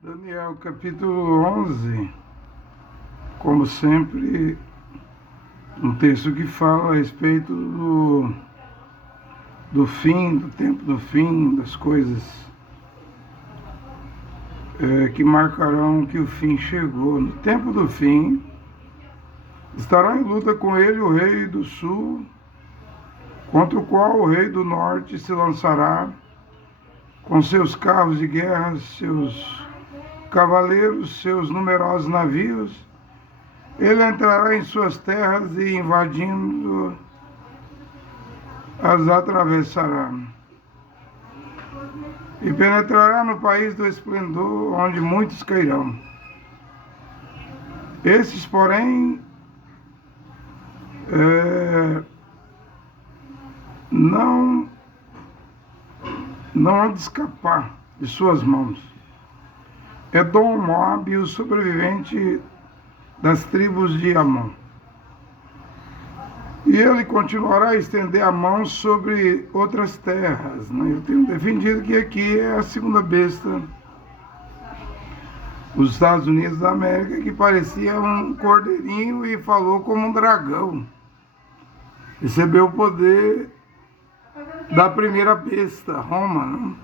Daniel, capítulo 11, como sempre, um texto que fala a respeito do fim, do tempo do fim, das coisas que marcarão que o fim chegou. No tempo do fim, estará em luta com ele o rei do sul, contra o qual o rei do norte se lançará com seus carros de guerra, seus cavaleiros, seus numerosos navios. Ele entrará em suas terras e, invadindo, as atravessará. E penetrará no país do esplendor, onde muitos cairão. Esses, porém, não há de escapar de suas mãos. Edom, Moabe, o sobrevivente das tribos de Amon. E ele continuará a estender a mão sobre outras terras. Eu tenho defendido que aqui é a segunda besta, os Estados Unidos da América, que parecia um cordeirinho e falou como um dragão. Recebeu o poder da primeira besta, Roma,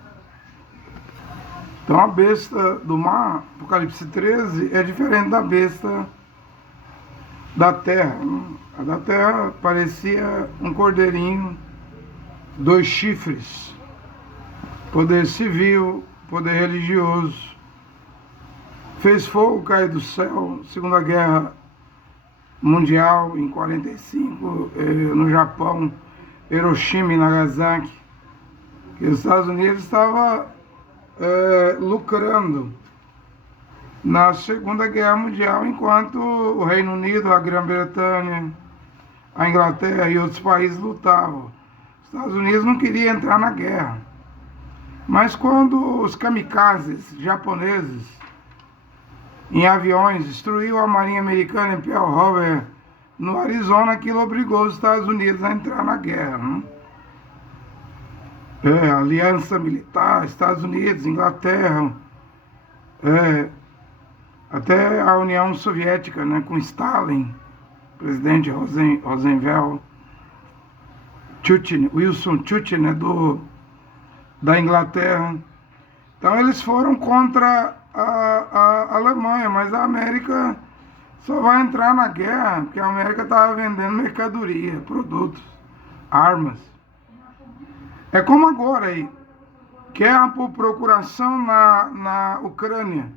Então a besta do mar, Apocalipse 13, é diferente da besta da terra. A da terra parecia um cordeirinho, 2 chifres, poder civil, poder religioso. Fez fogo cair do céu, Segunda Guerra Mundial, em 45, no Japão, Hiroshima e Nagasaki, que os Estados Unidos estavam lucrando na Segunda Guerra Mundial, enquanto o Reino Unido, a Grã-Bretanha, a Inglaterra e outros países lutavam. Os Estados Unidos não queriam entrar na guerra. Mas quando os kamikazes japoneses em aviões destruíram a marinha americana em Pearl Harbor, no Arizona, aquilo obrigou os Estados Unidos a entrar na guerra. Aliança militar, Estados Unidos, Inglaterra, até a União Soviética, com Stalin, presidente Roosevelt, Wilson Churchill, da Inglaterra. Então eles foram contra a Alemanha, mas a América só vai entrar na guerra porque a América estava vendendo mercadoria, produtos, armas. É como agora aí, que é por procuração na Ucrânia.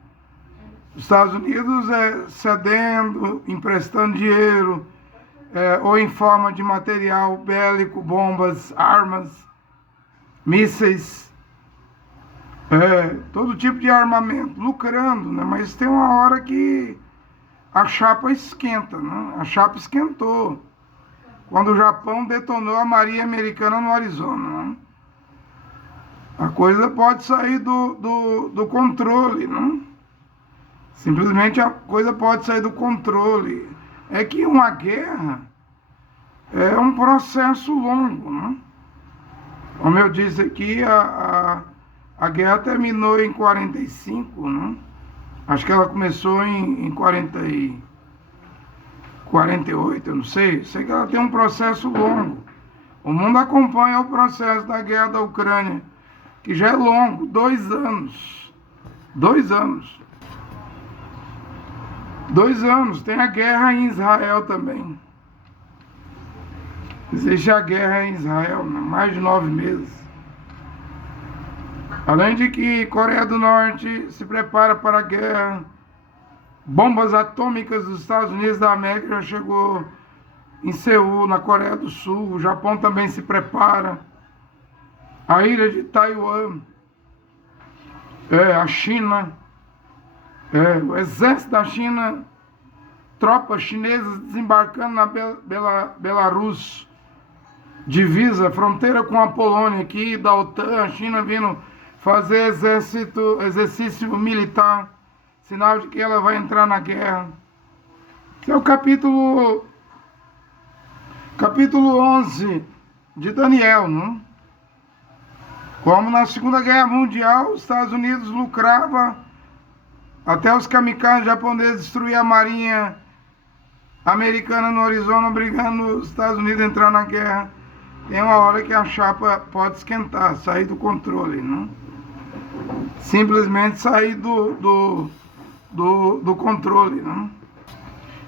Os Estados Unidos cedendo, emprestando dinheiro, ou em forma de material bélico, bombas, armas, mísseis, todo tipo de armamento, lucrando, Mas tem uma hora que a chapa esquenta, A chapa esquentou quando o Japão detonou a marinha americana no Arizona, A coisa pode sair do controle, Simplesmente a coisa pode sair do controle. É que uma guerra é um processo longo, Como eu disse aqui, a guerra terminou em 45, Acho que ela começou em 48, eu não sei. Sei que ela tem um processo longo. O mundo acompanha o processo da guerra da Ucrânia, que já é longo, 2 anos. 2 anos. 2 anos. Tem a guerra em Israel também. Existe a guerra em Israel, mais de 9 meses. Além de que Coreia do Norte se prepara para a guerra, bombas atômicas dos Estados Unidos da América já chegou em Seul, na Coreia do Sul. O Japão também se prepara. A ilha de Taiwan, a China, o exército da China, tropas chinesas desembarcando na Belarus, divisa, fronteira com a Polônia aqui, da OTAN, a China vindo fazer exercício militar, sinal de que ela vai entrar na guerra. Esse é o capítulo 11 de Daniel, Como na Segunda Guerra Mundial, os Estados Unidos lucrava até os kamikazes japoneses destruir a marinha americana no Arizona, obrigando os Estados Unidos a entrar na guerra. Tem uma hora que a chapa pode esquentar, sair do controle, não? Simplesmente sair do controle, não?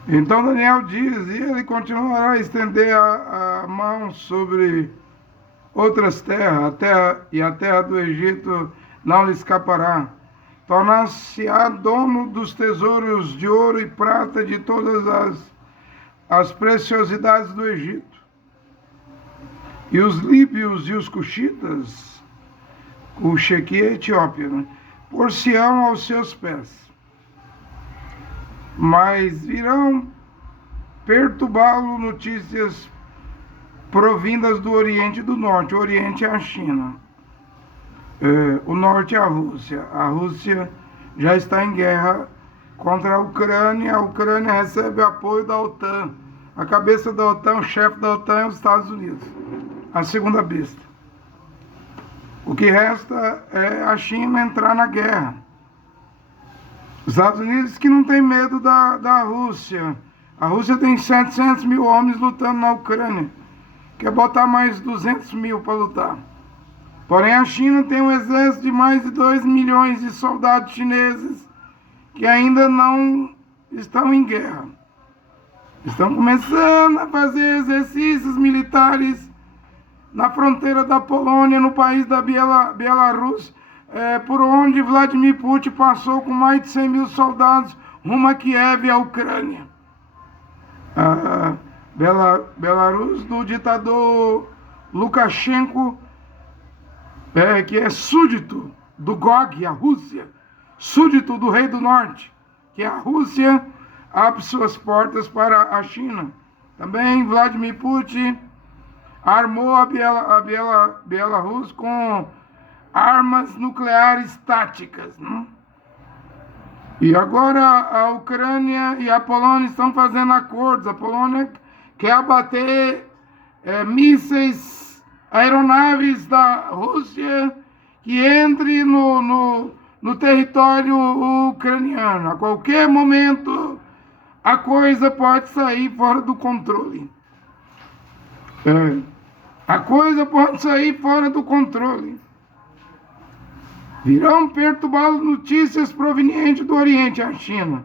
Então Daniel diz, e ele continuará a estender a mão sobre outras terras, a terra do Egito não lhe escapará. Tornar-se-á dono dos tesouros de ouro e prata de todas as preciosidades do Egito. E os líbios e os cuxitas, o Cheque e a Etiópia, né, por-se-ão aos seus pés. Mas virão perturbá-lo notícias provindas do Oriente e do Norte. O Oriente é a China, o Norte é a Rússia. A Rússia já está em guerra contra a Ucrânia. A Ucrânia recebe apoio da OTAN. A cabeça da OTAN, o chefe da OTAN é os Estados Unidos, a segunda besta. O que resta é a China entrar na guerra. Os Estados Unidos que não tem medo da Rússia. A Rússia tem 700 mil homens lutando na Ucrânia. Quer botar mais 200 mil para lutar. Porém, a China tem um exército de mais de 2 milhões de soldados chineses que ainda não estão em guerra. Estão começando a fazer exercícios militares na fronteira da Polônia, no país da Bielorrússia, por onde Vladimir Putin passou com mais de 100 mil soldados rumo a Kiev e a Ucrânia. A Belarus do ditador Lukashenko, que é súdito do Gog, a Rússia, súdito do Rei do Norte, que é a Rússia, abre suas portas para a China. Também Vladimir Putin armou a Bielorrússia com armas nucleares táticas, né? E agora a Ucrânia e a Polônia estão fazendo acordos. A Polônia quer abater mísseis, aeronaves da Rússia que entre no território ucraniano. A qualquer momento a coisa pode sair fora do controle. A coisa pode sair fora do controle. Virão perturbá-lo notícias provenientes do Oriente, a China,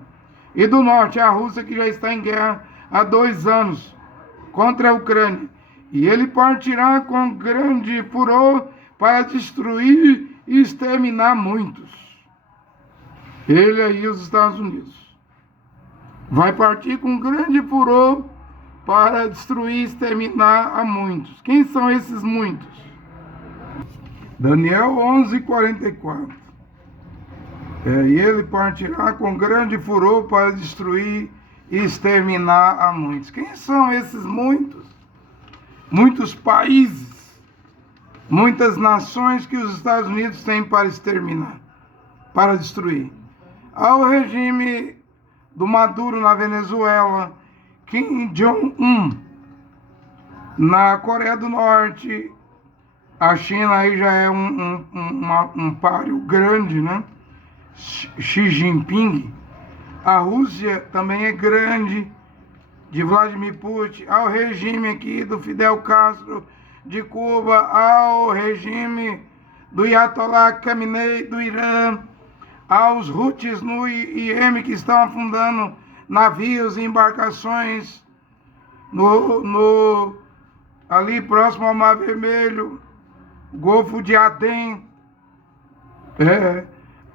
e do Norte, a Rússia, que já está em guerra há 2 anos contra a Ucrânia. E ele partirá com grande furor para destruir e exterminar muitos. Ele aí, os Estados Unidos. Vai partir com grande furor para destruir e exterminar a muitos. Quem são esses muitos? Daniel 11:44. E ele partirá com grande furor para destruir e exterminar a muitos. Quem são esses muitos? Muitos países, muitas nações que os Estados Unidos têm para exterminar, para destruir. Há o regime do Maduro na Venezuela, Kim Jong-un na Coreia do Norte. A China aí já é um páreo grande, né? Xi Jinping. A Rússia também é grande, de Vladimir Putin. Ao regime aqui do Fidel Castro de Cuba, ao regime do Ayatollah Khamenei do Irã, aos Houthis no Iêmen que estão afundando navios e embarcações ali próximo ao Mar Vermelho, Golfo de Adem.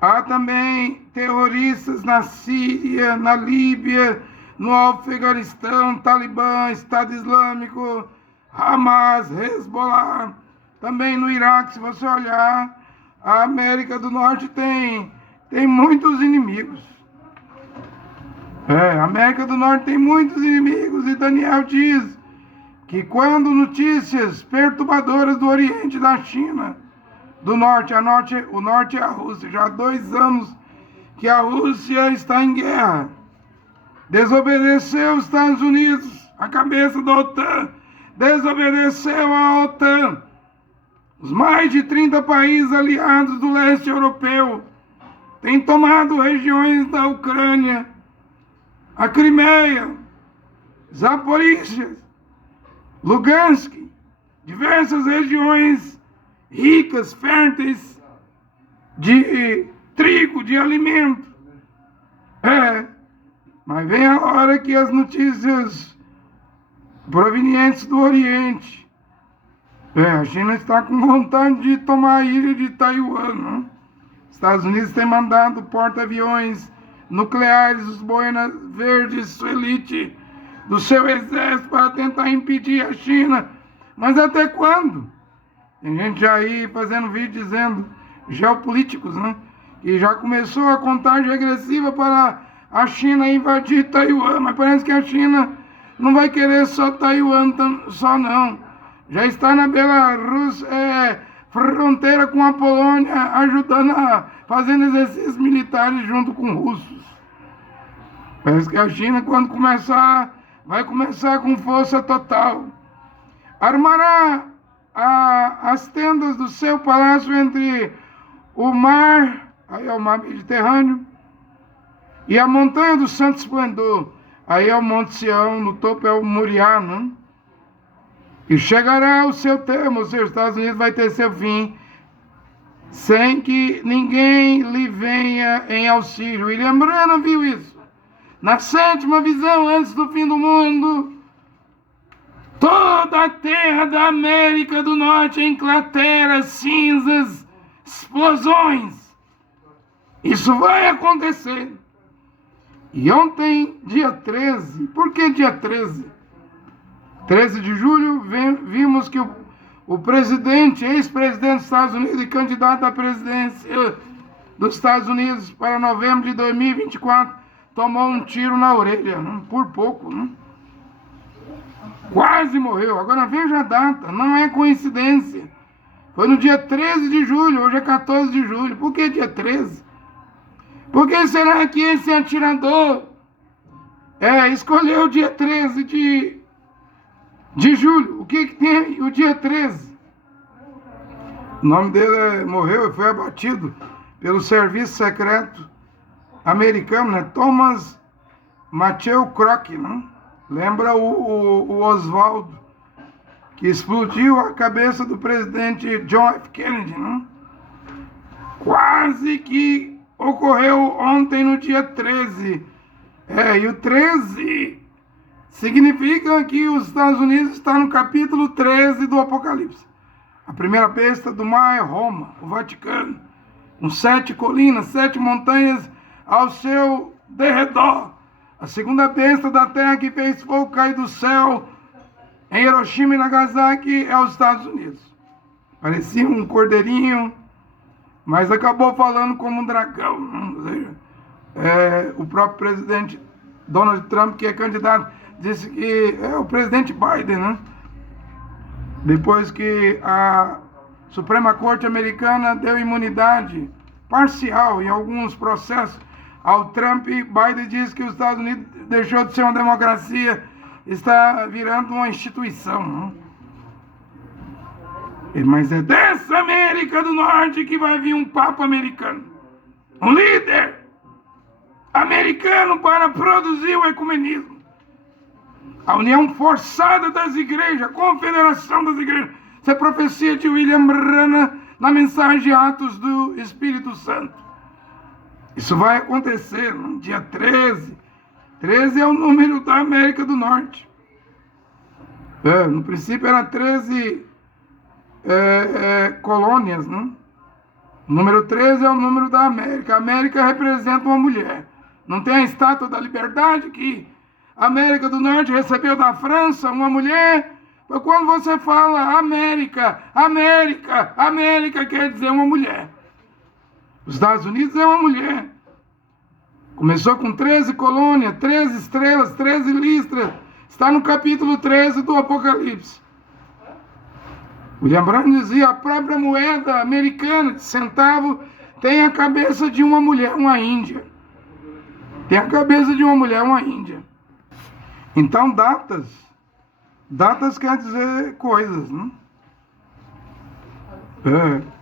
Há também terroristas na Síria, na Líbia, no Afeganistão, Talibã, Estado Islâmico, Hamas, Hezbollah. Também no Iraque, se você olhar, a América do Norte tem muitos inimigos. A América do Norte tem muitos inimigos, e Daniel diz que quando notícias perturbadoras do Oriente e da China, do Norte, o Norte é a Rússia, já há 2 anos que a Rússia está em guerra, desobedeceu os Estados Unidos, a cabeça da OTAN, desobedeceu a OTAN, os mais de 30 países aliados do leste europeu, tem tomado regiões da Ucrânia, a Crimeia, Zaporíжья, Lugansk, diversas regiões ricas, férteis de trigo, de alimento. Mas vem a hora que as notícias provenientes do Oriente. A China está com vontade de tomar a ilha de Taiwan, né? Estados Unidos tem mandado porta-aviões nucleares, os boinas verdes, sua elite, do seu exército para tentar impedir a China. Mas até quando? Tem gente aí fazendo vídeo dizendo, geopolíticos, né? Que já começou a contagem regressiva para a China invadir Taiwan. Mas parece que a China não vai querer só Taiwan, só não. Já está na Belarus, fronteira com a Polônia, ajudando fazendo exercícios militares junto com russos. Parece que a China, quando começar, vai começar com força total. Armará as tendas do seu palácio entre o mar, aí é o mar Mediterrâneo, e a montanha do Santo Esplendor, aí é o Monte Sião, no topo é o Moriá, né? E chegará o seu termo, os Estados Unidos vai ter seu fim, sem que ninguém lhe venha em auxílio. William Branham viu isso. Na sétima visão, antes do fim do mundo, toda a terra da América do Norte em crateras, cinzas, explosões. Isso vai acontecer. E ontem, dia 13, por que dia 13? 13 de julho, vimos que o presidente, ex-presidente dos Estados Unidos e candidato à presidência dos Estados Unidos para novembro de 2024, tomou um tiro na orelha, né? Por pouco, né? Quase morreu. Agora veja a data, não é coincidência. Foi no dia 13 de julho, hoje é 14 de julho. Por que dia 13? Por que será que esse atirador escolheu o dia 13 de julho? O que tem o dia 13? O nome dele morreu e foi abatido pelo serviço secreto americano, né? Thomas Matthew Crock, né? Lembra o Oswald, que explodiu a cabeça do presidente John F. Kennedy, né? Quase que ocorreu ontem no dia 13. E o 13 significa que os Estados Unidos estão no capítulo 13 do Apocalipse. A primeira besta do mar é Roma, o Vaticano, com 7 colinas, 7 montanhas ao seu derredor. A segunda besta da terra que fez fogo cair do céu em Hiroshima e Nagasaki é os Estados Unidos. Parecia um cordeirinho, mas acabou falando como um dragão. O próprio presidente Donald Trump, que é candidato, disse que é o presidente Biden, né? Depois que a Suprema Corte Americana deu imunidade parcial em alguns processos ao Trump, Biden diz que os Estados Unidos deixou de ser uma democracia, está virando uma instituição, né? Mas é dessa América do Norte que vai vir um Papa americano, um líder americano para produzir o ecumenismo, a união forçada das igrejas, a confederação das igrejas. Essa é a profecia de William Branham na mensagem de Atos do Espírito Santo. Isso vai acontecer no dia 13. 13 é o número da América do Norte. No princípio era 13 colônias, né? O número 13 é o número da América. A América representa uma mulher. Não tem a Estátua da Liberdade que a América do Norte recebeu da França, uma mulher? Quando você fala América, América, América quer dizer uma mulher. Os Estados Unidos é uma mulher. Começou com 13 colônias, 13 estrelas, 13 listras. Está no capítulo 13 do Apocalipse. William Branham dizia, a própria moeda americana de centavo tem a cabeça de uma mulher, uma índia. Tem a cabeça de uma mulher, uma índia. Então, datas quer dizer coisas, né?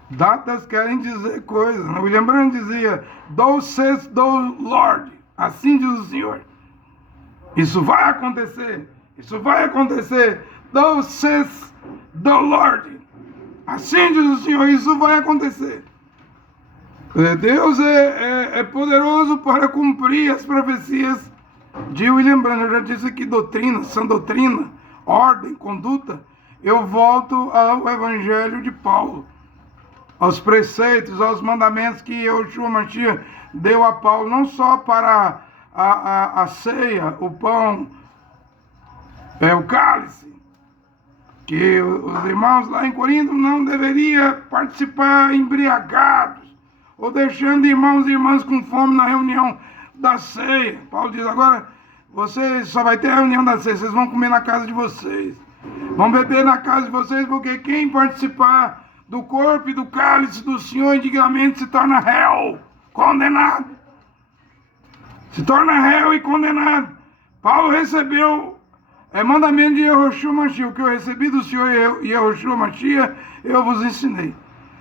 Datas querem dizer coisas. O William Branham dizia, Thus says the Lord. Assim diz o Senhor. Isso vai acontecer. Isso vai acontecer. Thus says the Lord. Assim diz o Senhor. Isso vai acontecer. Deus é poderoso para cumprir as profecias de William Branham. Eu já disse que doutrina, sã doutrina, ordem, conduta. Eu volto ao Evangelho de Paulo, aos preceitos, aos mandamentos que Yeshua Mashiach deu a Paulo, não só para a ceia, o pão, o cálice, que os irmãos lá em Corinto não deveriam participar embriagados, ou deixando irmãos e irmãs com fome na reunião da ceia. Paulo diz, agora, vocês só vai ter a reunião da ceia, vocês vão comer na casa de vocês, vão beber na casa de vocês, porque quem participar do corpo e do cálice do Senhor indignamente se torna réu, condenado. Se torna réu e condenado. Paulo recebeu mandamento de Yeshua Mashiach. O que eu recebi do Senhor Yeshua Mashiach, eu vos ensinei.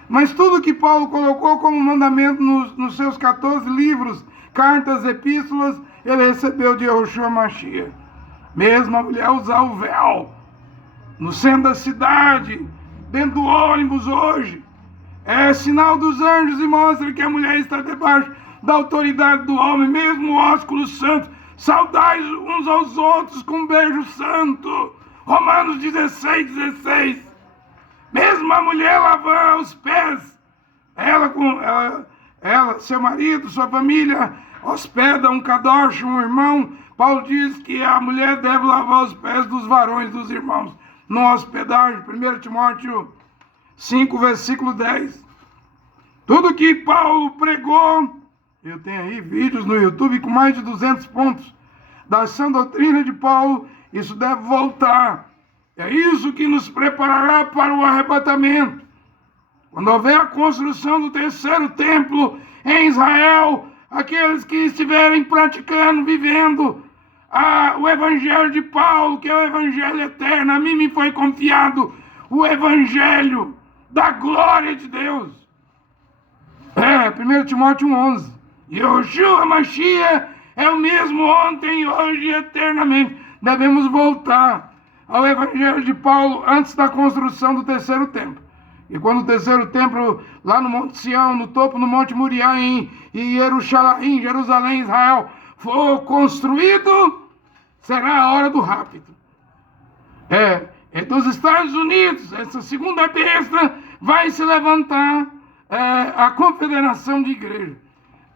Mas tudo que Paulo colocou como mandamento nos seus 14 livros, cartas, epístolas, ele recebeu de Yeshua Mashiach. Mesmo a mulher usar o véu no centro da cidade, dentro do ônibus hoje, é sinal dos anjos e mostra que a mulher está debaixo da autoridade do homem, mesmo o ósculo santo. Saudai uns aos outros com um beijo santo. Romanos 16, 16. Mesmo a mulher lavar os pés, ela, seu marido, sua família, hospeda um kadosh, um irmão. Paulo diz que a mulher deve lavar os pés dos varões, dos irmãos, no hospedagem. 1 Timóteo 5, versículo 10. Tudo que Paulo pregou, eu tenho aí vídeos no YouTube com mais de 200 pontos da sã doutrina de Paulo, isso deve voltar. É isso que nos preparará para o arrebatamento. Quando houver a construção do terceiro templo em Israel, aqueles que estiverem praticando, vivendo o evangelho de Paulo, que é o evangelho eterno, a mim me foi confiado o evangelho da glória de Deus. 1 Timóteo 1:11. Yeshua Mashiach é o mesmo ontem, hoje e eternamente. Devemos voltar ao evangelho de Paulo antes da construção do terceiro templo. E quando o terceiro templo, lá no Monte Sião, no topo do Monte Moriá, em Jerusalém, Israel, for construído, será a hora do rapto. É dos Estados Unidos, essa segunda besta, vai se levantar a confederação de igreja.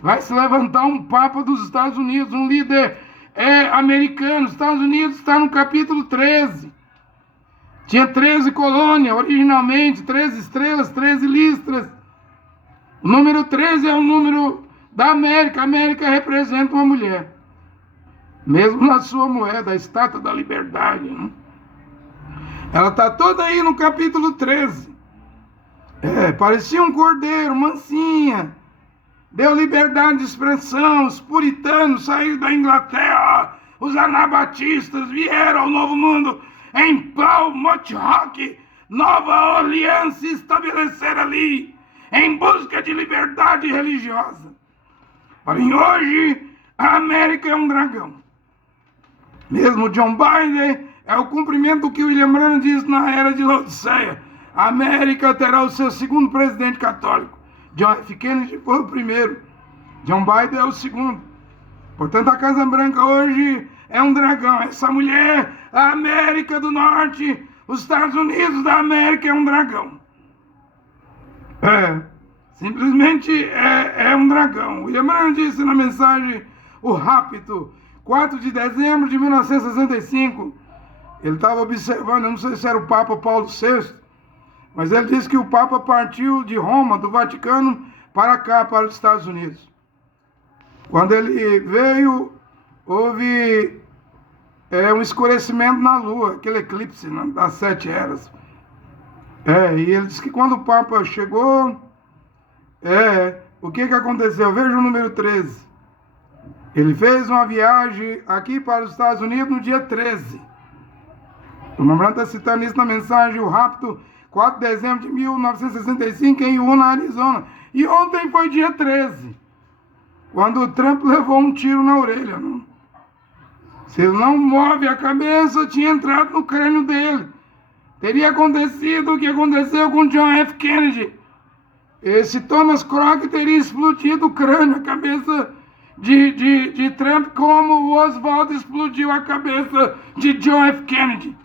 Vai se levantar um papa dos Estados Unidos, um líder americano. Os Estados Unidos está no capítulo 13. Tinha 13 colônias originalmente, 13 estrelas, 13 listras. O número 13 é o número da América. A América representa uma mulher. Mesmo na sua moeda, a estátua da liberdade. Né? Ela está toda aí no capítulo 13. Parecia um cordeiro, mansinha. Deu liberdade de expressão. Os puritanos saíram da Inglaterra. Os anabatistas vieram ao Novo Mundo em Plymouth Rock, Nova Orleans, se estabelecer ali em busca de liberdade religiosa. Porém, hoje, a América é um dragão. Mesmo John Biden é o cumprimento do que William Branham diz na era de Laodiceia. A América terá o seu segundo presidente católico. John F. Kennedy foi o primeiro. John Biden é o segundo. Portanto, a Casa Branca hoje é um dragão. Essa mulher, a América do Norte, os Estados Unidos da América é um dragão. Simplesmente é um dragão. William Branham disse na mensagem O Rapto, 4 de dezembro de 1965. Ele estava observando, eu não sei se era o Papa Paulo VI, mas ele disse que o Papa partiu de Roma, do Vaticano, para cá, para os Estados Unidos. Quando ele veio, houve um escurecimento na Lua, aquele eclipse, né, das 7 eras. E ele disse que quando o Papa chegou, o que aconteceu? Veja o número 13. Ele fez uma viagem aqui para os Estados Unidos no dia 13. O Mambrão está citando isso na mensagem, o Rapto, 4 de dezembro de 1965, em Yuma, Arizona. E ontem foi dia 13, quando o Trump levou um tiro na orelha. Não? Se ele não move a cabeça, tinha entrado no crânio dele. Teria acontecido o que aconteceu com John F. Kennedy. Esse Thomas Crockett teria explodido o crânio, a cabeça de Trump, como o Oswald explodiu a cabeça de John F. Kennedy.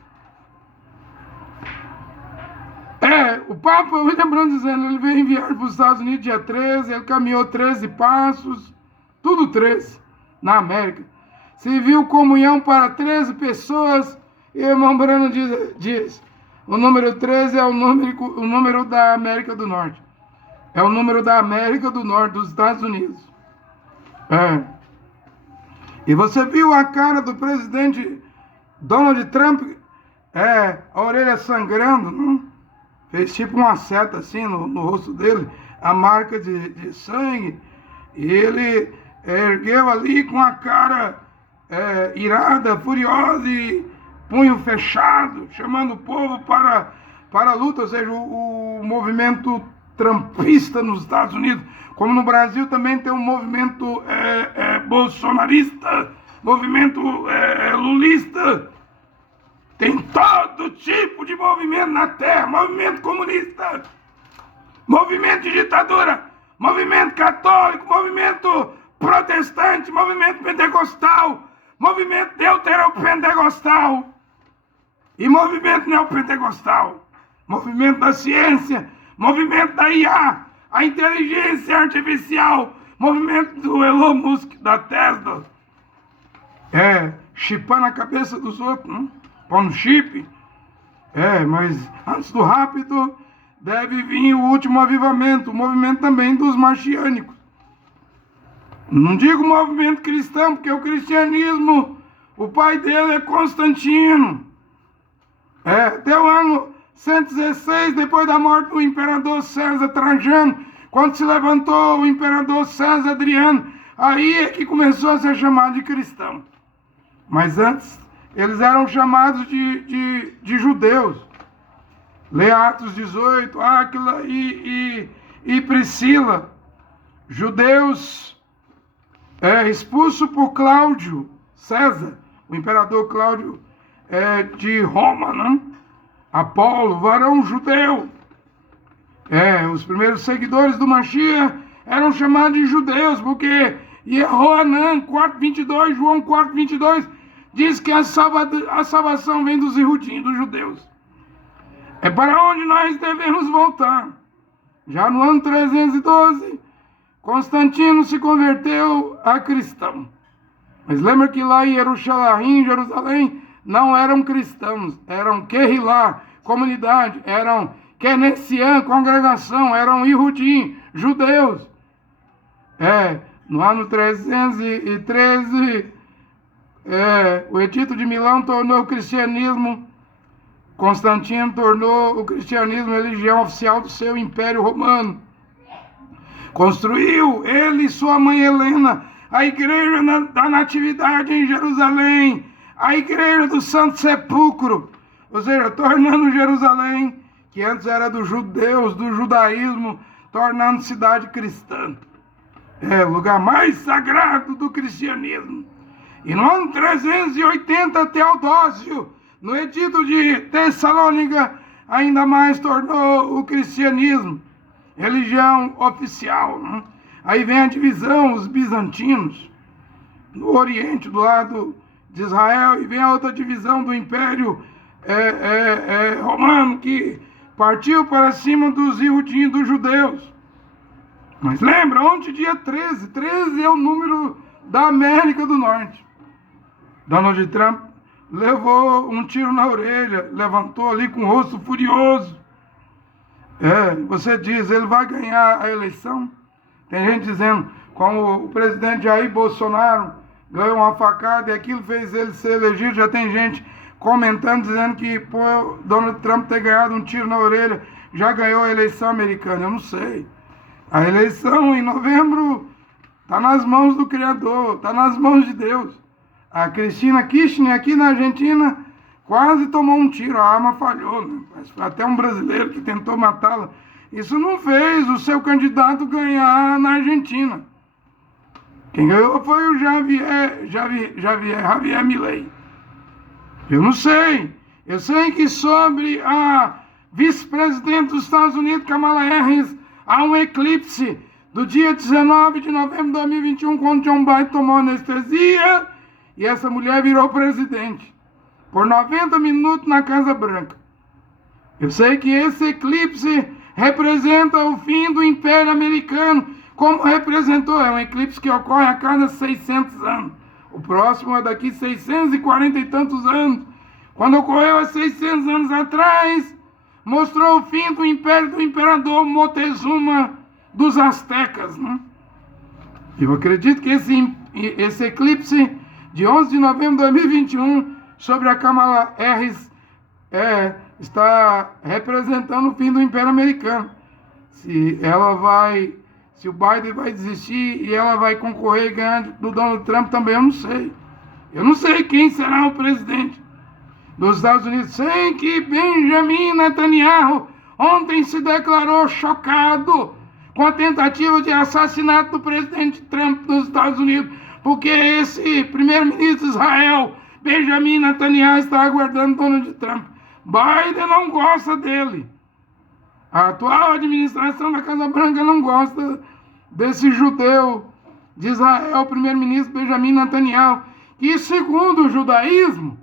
O Papa William Branham dizendo, ele veio enviar para os Estados Unidos dia 13, ele caminhou 13 passos, tudo 13, na América. Serviu comunhão para 13 pessoas, e o irmão Branham diz o número 13 é o número da América do Norte. É o número da América do Norte, dos Estados Unidos. E você viu a cara do presidente Donald Trump, a orelha sangrando, não? Fez tipo uma seta assim no rosto dele, a marca de sangue, e ele ergueu ali com a cara irada, furiosa e punho fechado, chamando o povo para a luta, ou seja, o movimento trumpista nos Estados Unidos, como no Brasil também tem um movimento bolsonarista, movimento lulista. Tem todo tipo de movimento na Terra, movimento comunista, movimento de ditadura, movimento católico, movimento protestante, movimento pentecostal, movimento deuteropentecostal e movimento neopentecostal, movimento da ciência, movimento da IA, a inteligência artificial, movimento do Elon Musk, da Tesla, chipando a cabeça dos outros, não? Pondo chip. Mas antes do rápido deve vir o último avivamento, o movimento também dos marciânicos. Não digo movimento cristão, porque o cristianismo, o pai dele é Constantino. Até o ano 116, depois da morte do imperador César Trajano, quando se levantou o imperador César Adriano, aí é que começou a ser chamado de cristão. Mas antes, eles eram chamados de judeus. Lê Atos 18, Áquila e Priscila. Judeus expulsos por Cláudio César, o imperador Cláudio de Roma, não? Apolo, varão judeu. Os primeiros seguidores do Mashiach eram chamados de judeus, porque Yehoanan 4:22, João 4:22, diz que a salvação vem dos Yehudim, dos judeus. É para onde nós devemos voltar. Já no ano 312, Constantino se converteu a cristão. Mas lembra que lá em Jerusalém, não eram cristãos, eram Kehilá, comunidade, eram Kenessian, congregação, eram Yehudim, judeus. No ano 313, o Edito de Milão tornou o cristianismo, Constantino tornou o cristianismo a religião oficial do seu Império Romano. Construiu ele e sua mãe Helena a igreja da Natividade em Jerusalém, a igreja do Santo Sepulcro, ou seja, tornando Jerusalém, que antes era dos judeus, do judaísmo, tornando cidade cristã. O lugar mais sagrado do cristianismo. E no ano 380, Teodósio, no edito de Tessalônica, ainda mais tornou o cristianismo religião oficial. Né? Aí vem a divisão, os bizantinos, no Oriente, do lado de Israel, e vem a outra divisão do Império Romano, que partiu para cima dos Yehudim, dos judeus. Mas lembra, ontem dia 13, 13 é o número da América do Norte. Donald Trump levou um tiro na orelha, levantou ali com o rosto furioso. Você diz, ele vai ganhar a eleição? Tem gente dizendo, como o presidente Jair Bolsonaro ganhou uma facada e aquilo fez ele ser elegido, já tem gente comentando, dizendo que por Donald Trump ter ganhado um tiro na orelha, já ganhou a eleição americana. Eu não sei. A eleição em novembro está nas mãos do Criador, está nas mãos de Deus. A Cristina Kirchner aqui na Argentina quase tomou um tiro, a arma falhou, né? Mas até um brasileiro que tentou matá-la. Isso não fez o seu candidato ganhar na Argentina. Quem ganhou foi o Javier Milei. Eu não sei. Eu sei que sobre a vice-presidente dos Estados Unidos, Kamala Harris, há um eclipse do dia 19 de novembro de 2021, quando John Biden tomou anestesia e essa mulher virou presidente por 90 minutos na Casa Branca. Eu sei que esse eclipse representa o fim do Império Americano, como representou. É um eclipse que ocorre a cada 600 anos. O próximo é daqui 640 e tantos anos. Quando ocorreu há 600 anos atrás, mostrou o fim do império do imperador Moctezuma dos Aztecas, né? Eu acredito que esse eclipse de 11 de novembro de 2021 sobre a Kamala Harris está representando o fim do Império Americano. Se o Biden vai desistir e ela vai concorrer e ganhar do Donald Trump também, eu não sei. Eu não sei quem será o presidente dos Estados Unidos. Sei que Benjamin Netanyahu ontem se declarou chocado com a tentativa de assassinato do presidente Trump dos Estados Unidos, porque esse primeiro-ministro de Israel, Benjamin Netanyahu, está aguardando Donald Trump. Biden não gosta dele. A atual administração da Casa Branca não gosta desse judeu de Israel, o primeiro-ministro Benjamin Netanyahu, que, segundo o judaísmo,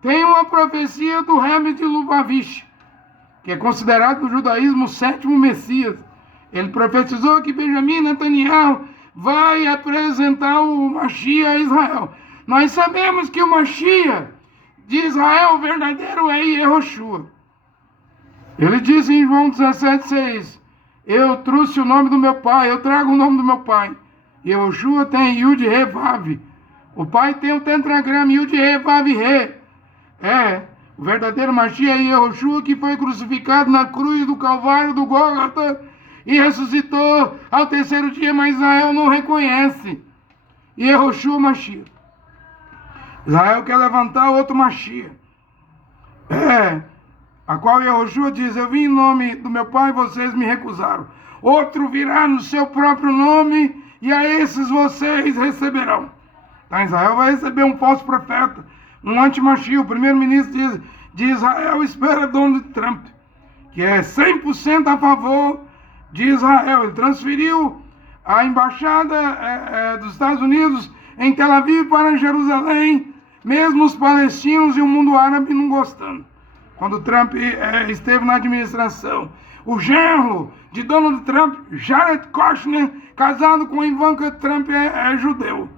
tem uma profecia do Rebbe de Lubavitch, que é considerado no judaísmo o sétimo Messias. Ele profetizou que Benjamin Netanyahu vai apresentar o Mashiach a Israel. Nós sabemos que o Mashiach de Israel verdadeiro é Yehoshua. Ele diz em João 17,6: eu trouxe o nome do meu pai, eu trago o nome do meu pai. Yehoshua tem Yud He Vav. O pai tem o tetragrama Yud He Vav He. O verdadeiro Mashiach é Yehoshua, que foi crucificado na cruz do Calvário do Gólgota e ressuscitou ao terceiro dia, mas Israel não reconhece Yehoshua Mashiach. Israel quer levantar outro Mashiach. A qual Yehoshua diz: eu vim em nome do meu pai e vocês me recusaram. Outro virá no seu próprio nome e a esses vocês receberão. Então Israel vai receber um falso profeta, um anti-Mashiach. O primeiro-ministro de Israel espera Donald Trump, que é 100% a favor de Israel. Ele transferiu a embaixada dos Estados Unidos em Tel Aviv para Jerusalém, mesmo os palestinos e o mundo árabe não gostando. Quando Trump esteve na administração, o genro de Donald Trump, Jared Kushner, casado com Ivanka Trump, é judeu.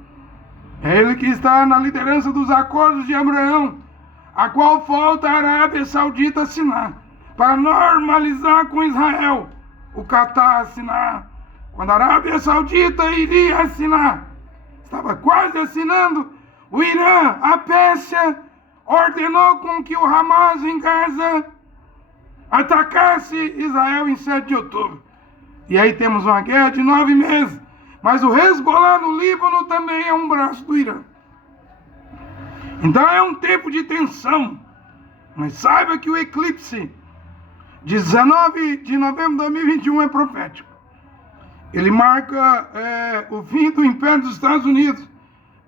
É ele que está na liderança dos acordos de Abraão, a qual falta a Arábia Saudita assinar, para normalizar com Israel. O Catar assinar, quando a Arábia Saudita iria assinar, estava quase assinando, o Irã, a Pérsia, ordenou com que o Hamas em Gaza atacasse Israel em 7 de outubro. E aí temos uma guerra de 9 meses. Mas o Hezbollah no Líbano também é um braço do Irã. Então é um tempo de tensão. Mas saiba que o eclipse de 19 de novembro de 2021 é profético. Ele marca o fim do Império dos Estados Unidos.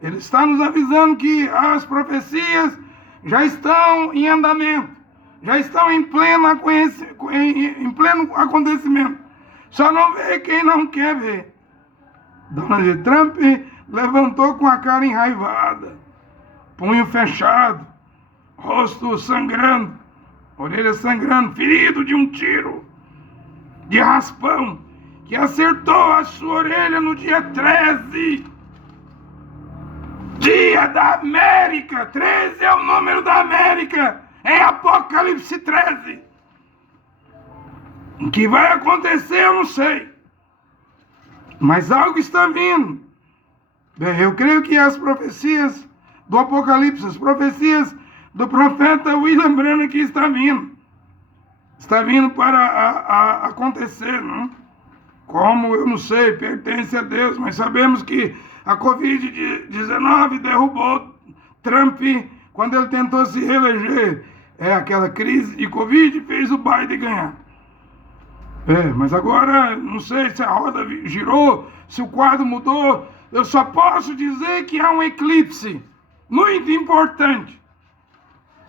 Ele está nos avisando que as profecias já estão em andamento, já estão em pleno acontecimento. Só não vê quem não quer ver. Donald Trump levantou com a cara enraivada, punho fechado, rosto sangrando, orelha sangrando, ferido de um tiro de raspão que acertou a sua orelha no dia 13. Dia da América. 13 é o número da América em Apocalipse 13. O que vai acontecer eu não sei, mas algo está vindo. Eu creio que as profecias do Apocalipse, as profecias do profeta William Branham que está vindo para acontecer, não? Como eu não sei, pertence a Deus, mas sabemos que a Covid-19 derrubou Trump quando ele tentou se reeleger, aquela crise de Covid fez o Biden ganhar. Mas agora, não sei se a roda girou, se o quadro mudou. Eu só posso dizer que há um eclipse muito importante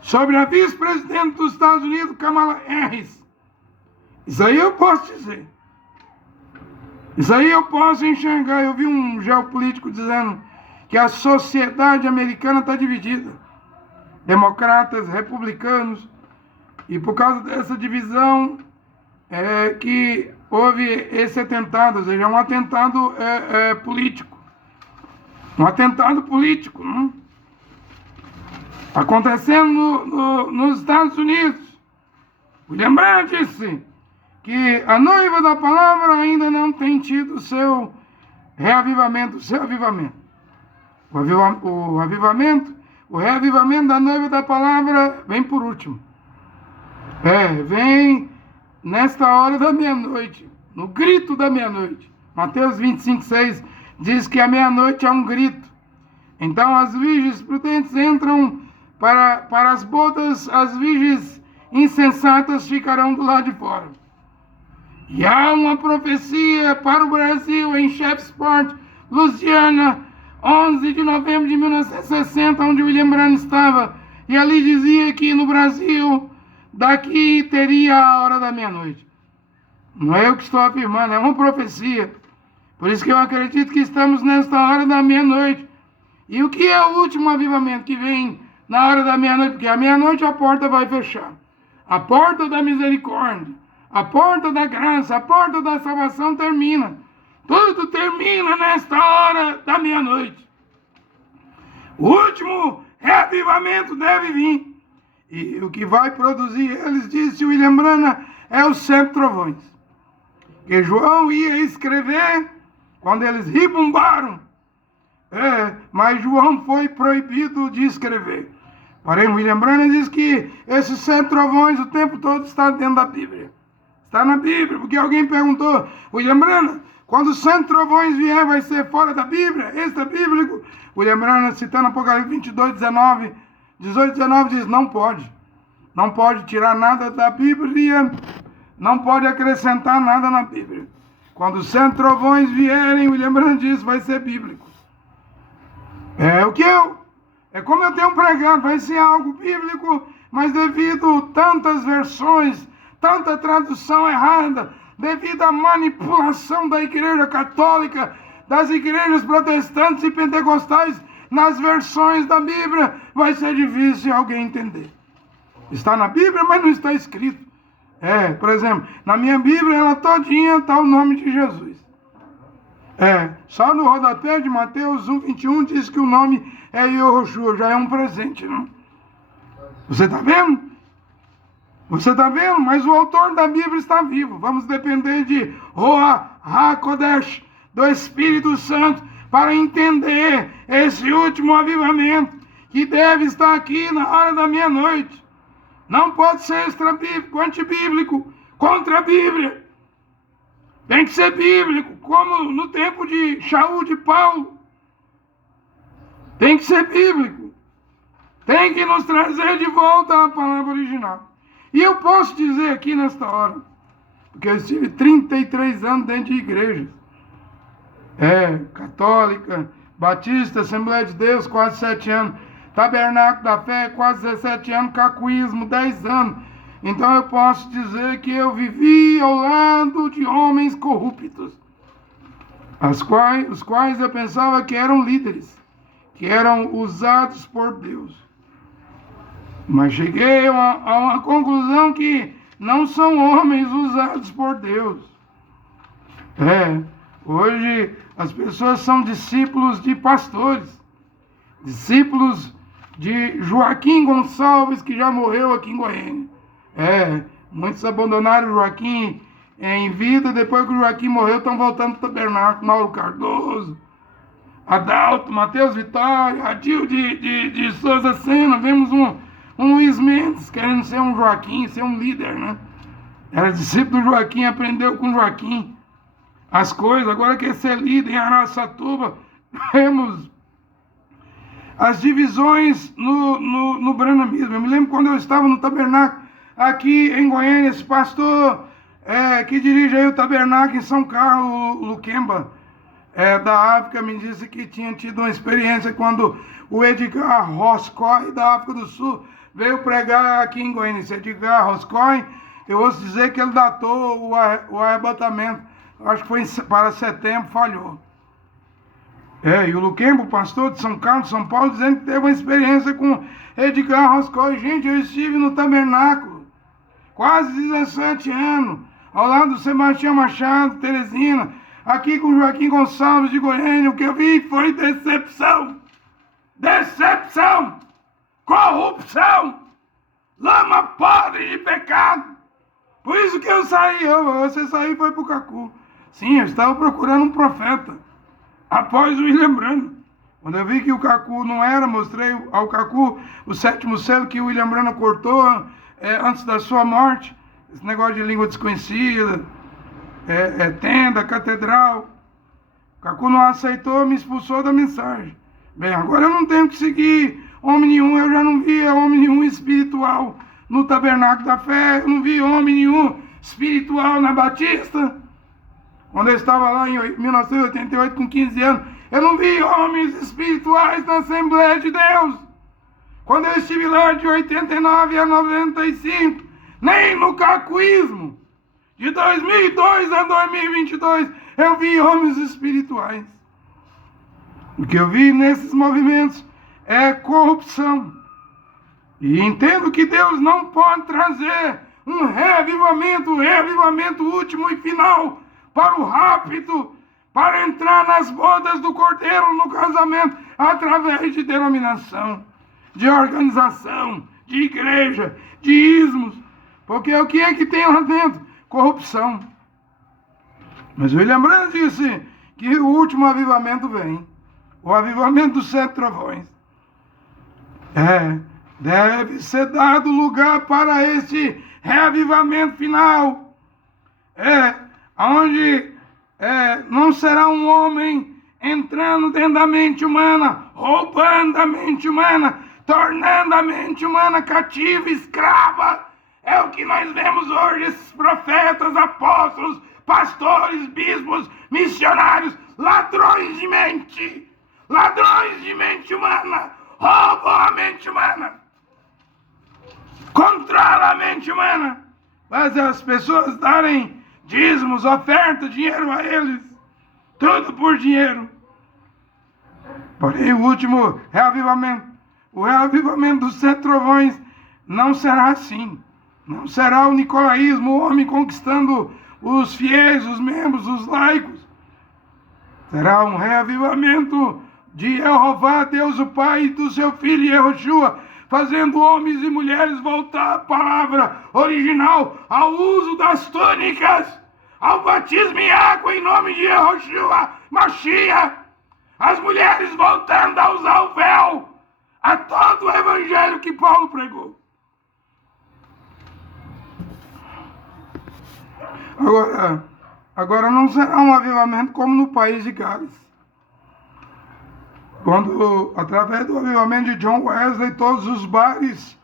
sobre a vice-presidente dos Estados Unidos, Kamala Harris. Isso aí eu posso dizer. Isso aí eu posso enxergar. Eu vi um geopolítico dizendo que a sociedade americana está dividida. Democratas, republicanos. E por causa dessa divisão que houve esse atentado, ou seja, um atentado político. Um atentado político, não? Acontecendo nos Estados Unidos. William Branham disse que a noiva da palavra ainda não tem tido o seu reavivamento, o reavivamento da noiva da palavra vem por último. Vem nesta hora da meia-noite, no grito da meia-noite. Mateus 25:6 diz que a meia-noite é um grito. Então as virgens prudentes entram para as bodas, as virgens insensatas ficarão do lado de fora. E há uma profecia para o Brasil em Shreveport, Louisiana, 11 de novembro de 1960, onde William Branham estava. E ali dizia que no Brasil, daqui teria a hora da meia-noite. Não é eu que estou afirmando, é uma profecia. Por isso que eu acredito que estamos nesta hora da meia-noite. E o que é o último avivamento que vem na hora da meia-noite? Porque à meia-noite a porta vai fechar. A porta da misericórdia, a porta da graça, a porta da salvação termina. Tudo termina nesta hora da meia-noite. O último reavivamento deve vir. E o que vai produzir eles, disse William Branham, é os 100 trovões. Que João ia escrever quando eles ribombaram. Mas João foi proibido de escrever. Porém, William Branham diz que esses 100 trovões o tempo todo está dentro da Bíblia. Está na Bíblia, porque alguém perguntou, William Branham, quando os 100 trovões vier, vai ser fora da Bíblia? Extra bíblico? William Branham, citando Apocalipse 22, 18, 19, diz, não pode. Não pode tirar nada da Bíblia, não pode acrescentar nada na Bíblia. Quando os 100 trovões vierem, William Branham diz, vai ser bíblico. É como eu tenho pregado, vai ser algo bíblico, mas devido a tantas versões, tanta tradução errada, devido à manipulação da Igreja Católica, das igrejas protestantes e pentecostais, nas versões da Bíblia, vai ser difícil alguém entender. Está na Bíblia, mas não está escrito. Por exemplo, na minha Bíblia, ela todinha está o nome de Jesus. Só no rodapé de Mateus 1:21 diz que o nome é Yahushua, já é um presente, não? Você está vendo? Você está vendo? Mas o autor da Bíblia está vivo. Vamos depender de Ruach HaKodesh, do Espírito Santo, para entender esse último avivamento que deve estar aqui na hora da meia-noite. Não pode ser extra-bíblico, antibíblico, contra a Bíblia. Tem que ser bíblico, como no tempo de Shaul de Paulo. Tem que ser bíblico. Tem que nos trazer de volta a palavra original. E eu posso dizer aqui nesta hora, porque eu estive 33 anos dentro de igrejas. Católica, Batista, Assembleia de Deus, quase 7 anos. Tabernáculo da Fé, quase 17 anos. Cacuísmo, 10 anos. Então eu posso dizer que eu vivi ao lado de homens corruptos, os quais eu pensava que eram líderes, que eram usados por Deus. Mas cheguei a uma conclusão que não são homens usados por Deus. Hoje as pessoas são discípulos de pastores, discípulos de Joaquim Gonçalves, que já morreu aqui em Goiânia. Muitos abandonaram o Joaquim em vida, depois que o Joaquim morreu, estão voltando para o tabernáculo. Mauro Cardoso, Adalto, Mateus Vitória, Adil de Souza Sena. Vemos um Luiz Mendes querendo ser um Joaquim, ser um líder, né? Era discípulo do Joaquim, aprendeu com Joaquim as coisas, agora quer ser líder em Araçatuba. Vemos as divisões no branhamismo. Eu me lembro quando eu estava no tabernáculo aqui em Goiânia, esse pastor que dirige aí o tabernáculo em São Carlos, Luquemba, da África, me disse que tinha tido uma experiência quando o Edgar Roscoe, da África do Sul, veio pregar aqui em Goiânia. Esse Edgar Roscoe, eu ouço dizer que ele datou o arrebatamento, acho que foi para setembro, falhou. E o Luquemba, o pastor de São Carlos, São Paulo, dizendo que teve uma experiência com Edgar Roscoe. Gente, eu estive no tabernáculo, quase 17 anos, ao lado do Sebastião Machado, Teresina, aqui com Joaquim Gonçalves de Goiânia. O que eu vi foi decepção, corrupção, lama podre de pecado. Por isso que eu saí. Você saiu foi pro Cacu. Sim, eu estava procurando um profeta após o William Branham. Quando eu vi que o Cacu não era, mostrei ao Cacu o 7º selo que o William Branham cortou antes da sua morte. Esse negócio de língua desconhecida, tenda, catedral. O Cacu não aceitou, me expulsou da mensagem. Bem, agora eu não tenho que seguir homem nenhum. Eu já não via homem nenhum espiritual no Tabernáculo da Fé. Eu não vi homem nenhum espiritual na Batista. Quando eu estava lá em 1988, com 15 anos, eu não vi homens espirituais na Assembleia de Deus. Quando eu estive lá de 89 a 95, nem no cacuísmo, de 2002 a 2022, eu vi homens espirituais. O que eu vi nesses movimentos é corrupção. E entendo que Deus não pode trazer um reavivamento último e final, para o rápido, para entrar nas bodas do Cordeiro no casamento, através de denominação, de organização, de igreja, de ismos. Porque o que é que tem lá dentro? Corrupção. Mas o William Branham disse que o último avivamento vem. O avivamento dos 7 trovões. Deve ser dado lugar para este reavivamento final. Onde não será um homem entrando dentro da mente humana, roubando a mente humana, tornando a mente humana cativa, escrava. É o que nós vemos hoje, esses profetas, apóstolos, pastores, bispos, missionários, ladrões de mente humana, roubam a mente humana, controlam a mente humana, fazem as pessoas darem dízimos, oferta, dinheiro a eles, tudo por dinheiro. Porém, o último reavivamento, o reavivamento dos 7 trovões, não será assim. Não será o nicolaísmo, o homem conquistando os fiéis, os membros, os laicos. Será um reavivamento de Jeová, Deus o Pai, e do seu Filho Yehoshua, fazendo homens e mulheres voltar à palavra original, ao uso das túnicas, ao batismo em água em nome de Yehoshua, Mashiach, as mulheres voltando a usar o véu, a todo o evangelho que Paulo pregou. Agora não será um avivamento como no país de Gales. Quando, através do avivamento de John Wesley, todos os bares,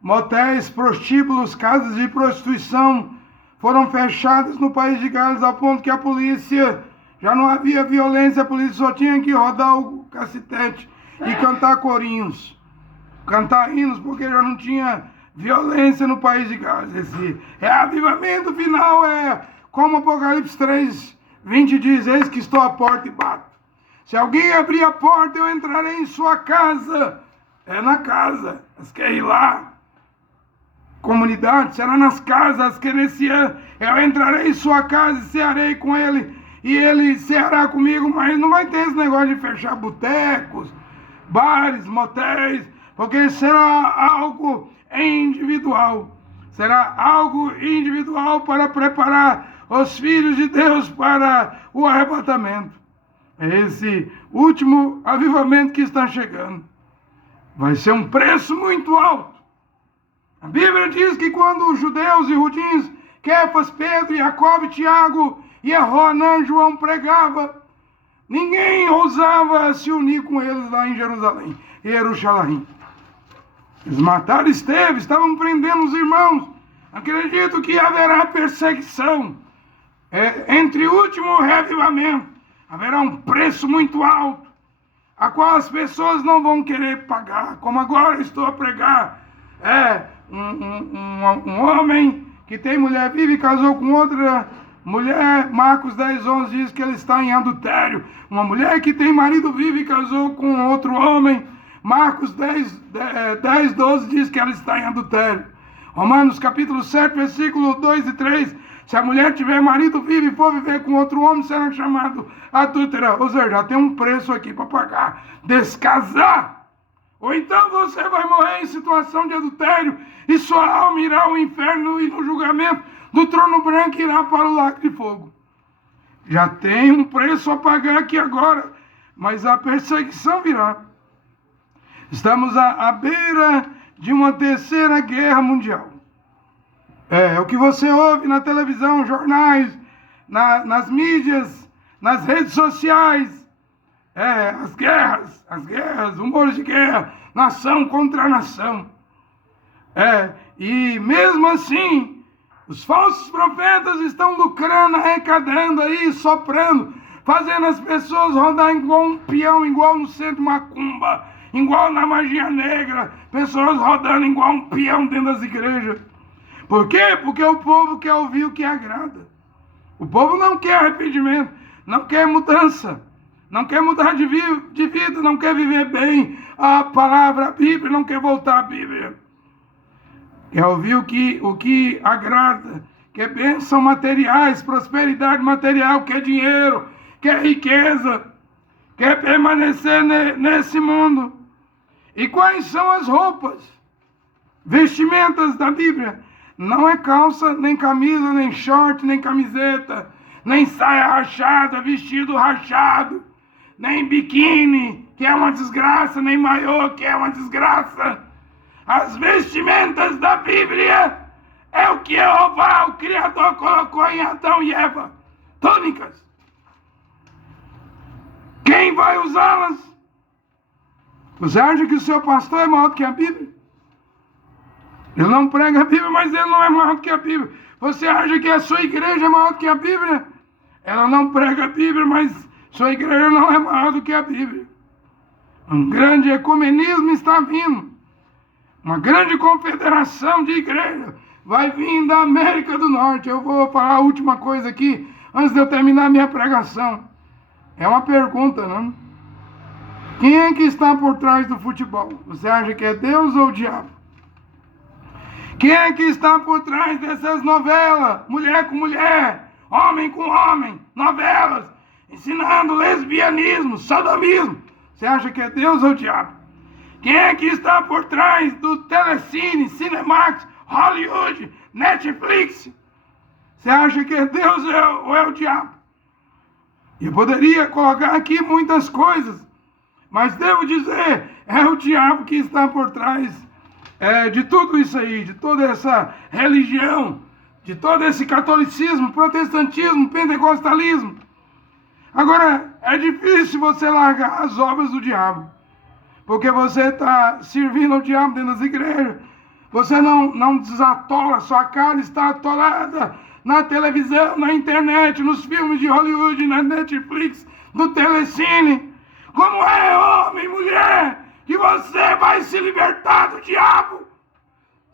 motéis, prostíbulos, casas de prostituição foram fechados no país de Gales, ao ponto que a polícia, já não havia violência, a polícia só tinha que rodar o cacetete e cantar corinhos, cantar hinos, porque já não tinha violência no país de Gales. Esse reavivamento final como Apocalipse 3:20 diz: eis que estou à porta e bato. Se alguém abrir a porta, eu entrarei em sua casa. Na casa, as quer ir lá. Comunidade, será nas casas que nesse ano eu entrarei em sua casa e cearei com ele, e ele ceará comigo. Mas não vai ter esse negócio de fechar botecos, bares, motéis, porque será algo individual. Será algo individual para preparar os filhos de Deus para o arrebatamento. É esse último avivamento que está chegando. Vai ser um preço muito alto. A Bíblia diz que quando os judeus e judins, Kefas, Pedro, Jacob, Tiago e Joanã, João pregava, ninguém ousava se unir com eles lá em Jerusalém, em Jerusalém. Eles mataram Estevão, estavam prendendo os irmãos. Acredito que haverá perseguição. Entre o último reavivamento, haverá um preço muito alto, a qual as pessoas não vão querer pagar, como agora estou a pregar. Um homem que tem mulher viva e casou com outra mulher, Marcos 10:11 diz que ele está em adultério. Uma mulher que tem marido vivo e casou com outro homem, Marcos 10:12 diz que ela está em adultério. Romanos capítulo 7, versículo 2 e 3, se a mulher tiver marido vivo e for viver com outro homem, será chamado adúltera. Ou seja, já tem um preço aqui para pagar. Descasar. Ou então você vai morrer em situação de adultério e sua alma irá ao inferno e no julgamento do trono branco irá para o lago de fogo. Já tem um preço a pagar aqui agora, mas a perseguição virá. Estamos à beira de uma terceira guerra mundial. É o que você ouve na televisão, jornais, nas mídias, nas redes sociais. As guerras, rumores de guerra, nação contra nação. E mesmo assim, os falsos profetas estão lucrando, arrecadando aí, soprando, fazendo as pessoas rodar igual um peão, igual no centro de macumba, igual na magia negra, pessoas rodando igual um peão dentro das igrejas. Por quê? Porque o povo quer ouvir o que agrada. O povo não quer arrependimento, não quer mudança, não quer mudar de vida, não quer viver bem a palavra, a Bíblia, não quer voltar à Bíblia. Quer ouvir o que agrada, quer bênção materiais, prosperidade material, quer dinheiro, quer riqueza, quer permanecer nesse mundo. E quais são as roupas, vestimentas da Bíblia? Não é calça, nem camisa, nem short, nem camiseta, nem saia rachada, vestido rachado, nem biquíni, que é uma desgraça, nem maiô, que é uma desgraça. As vestimentas da Bíblia é o que Jeová, o Criador, colocou em Adão e Eva. Túnicas. Quem vai usá-las? Você acha que o seu pastor é maior do que a Bíblia? Ele não prega a Bíblia, mas ele não é maior do que a Bíblia. Você acha que a sua igreja é maior do que a Bíblia? Ela não prega a Bíblia, mas sua igreja não é maior do que a Bíblia. Um grande ecumenismo está vindo. Uma grande confederação de igrejas vai vir da América do Norte. Eu vou falar a última coisa aqui, antes de eu terminar minha pregação. É uma pergunta, não? Quem é que está por trás do futebol? Você acha que é Deus ou o diabo? Quem é que está por trás dessas novelas? Mulher com mulher, homem com homem, novelas, ensinando lesbianismo, sodomismo. Você acha que é Deus ou o diabo? Quem é que está por trás do Telecine, Cinemax, Hollywood, Netflix? Você acha que é Deus ou é o diabo? Eu poderia colocar aqui muitas coisas, mas devo dizer, é o diabo que está por trás de tudo isso aí, de toda essa religião, de todo esse catolicismo, protestantismo, pentecostalismo. Agora, é difícil você largar as obras do diabo, porque você está servindo ao diabo dentro das igrejas. Você não desatola, sua cara está atolada na televisão, na internet, nos filmes de Hollywood, na Netflix, no Telecine. Como é, homem e mulher, que você vai se libertar do diabo?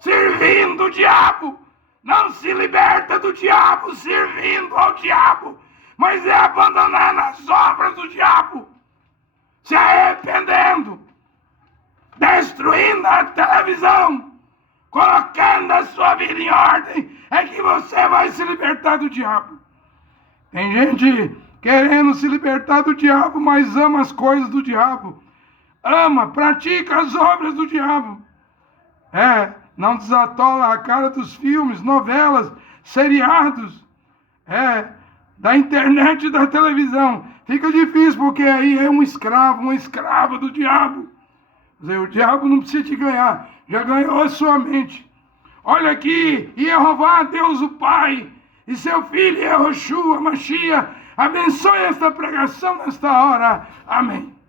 Servindo o diabo. Não se liberta do diabo servindo ao diabo, mas é abandonar as obras do diabo, se arrependendo, destruindo a televisão, colocando a sua vida em ordem, é que você vai se libertar do diabo. Tem gente querendo se libertar do diabo, mas ama as coisas do diabo. Ama, pratica as obras do diabo. Não desatola a cara dos filmes, novelas, seriados, da internet e da televisão. Fica difícil, porque aí é um escravo, uma escrava do diabo. O diabo não precisa te ganhar, já ganhou a sua mente. Olha aqui, Jeová, Deus o Pai, e seu filho Yehoshua, Mashiach, Abençoe esta pregação nesta hora. Amém.